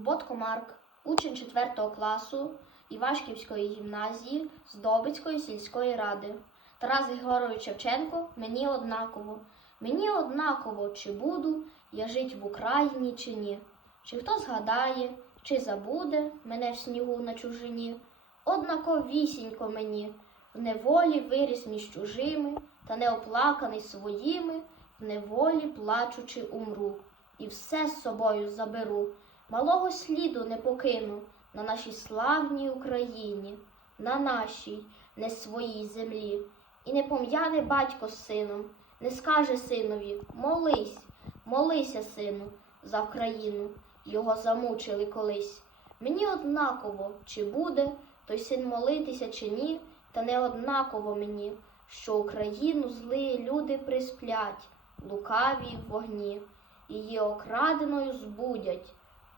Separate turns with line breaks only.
Ботко Марк, учень 4 класу Івашківської гімназії Здобицької сільської ради. Тарас Григорович Шевченко, мені однаково. Мені однаково, чи буду я жить в Україні чи ні. Чи хто згадає, чи забуде мене в снігу на чужині. Однаковісінько мені, в неволі виріс між чужими, та не оплаканий своїми, в неволі плачучи умру, і все з собою заберу. Малого сліду не покину на нашій славній Україні, на нашій, не своїй землі. І не пом'яне батько з сином, не скаже синові молись, молися, сину, за Україну. Його замучили колись. Мені однаково, чи буде той син молитися, чи ні, та не однаково мені, що Україну злі люди присплять, лукаві в вогні, її окраденою збудять.